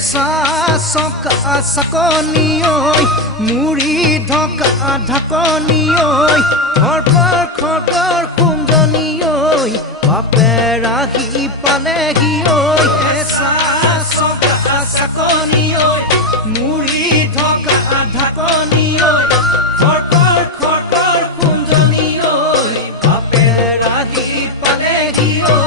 এসা সকা সকনি ঐ মুড়ি ঢকা ঢাকনি ঐ খৰকৰ খুঞ্জনি ঐ বাপে ৰাহি পালেহি ঐ এসা সকা সকনি ঐ মুড়ি ঢকা ঢাকনি ঐ খৰকৰ খুঞ্জনি ঐ বাপে ৰাহি পালেহি ঐ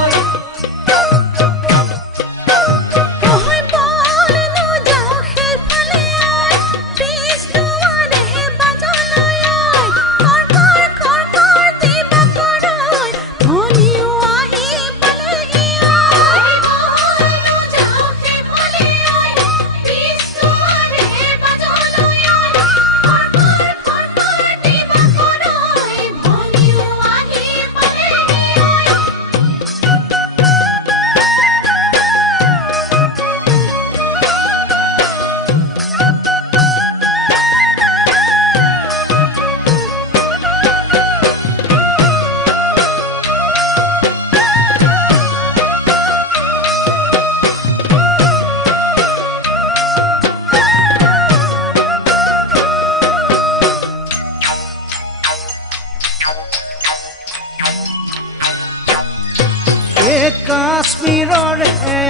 কাশ্মীৰৰ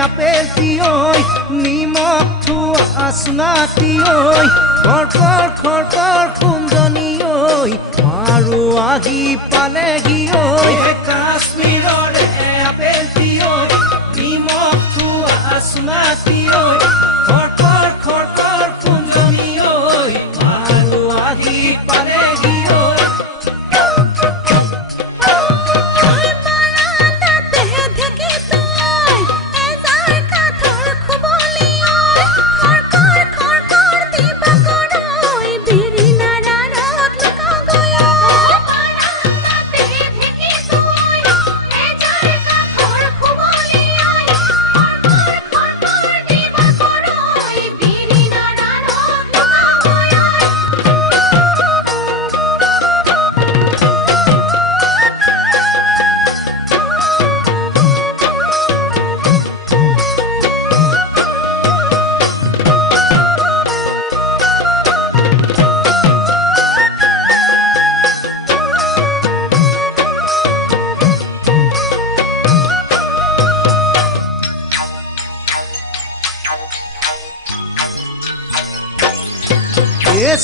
আপেলটি ঐ নিমখ থোৱা চুঙাটি ঐ খৰকৰ খুঞ্জনি ঐ মাৰো আহি পালেহি ঐ কাশ্মীৰৰ আপেলটি ঐ নিমখ থোৱা চুঙাটি ঐ খৰকৰ খুঞ্জনি ঐ মাৰো আহি পালেহি ঐ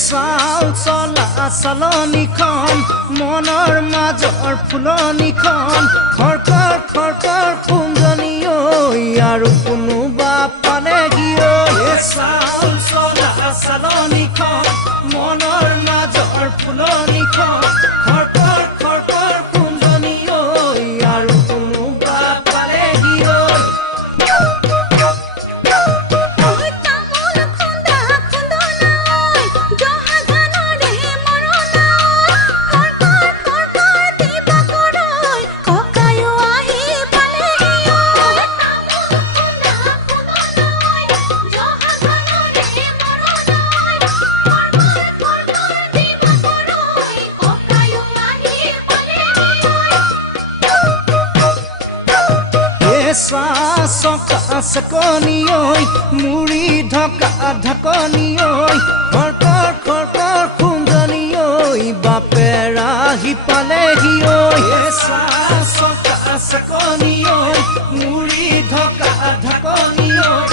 চাল চলা চালনিখন মনৰ মাজৰ ফুলনিখন খৰকৰ খুঞ্জনি ঐ আৰু কোনোবা পালেহি ঐ চাল চলা চালনিখন মনৰ মাজৰ ফুলনিখন খৰকৰ খুঞ্জনি ঐ আৰু কোনোবা পালেহি ঐ এসা সকা সকনি ঐ মুড়ি ঢকা ঢাকনি ঐ খৰকৰ খুঞ্জনি ঐ বাপে ৰাহি পালেহি ঐ এসা সকা সকনি ঐ মুড়ি ঢকা ঢাকনি ঐ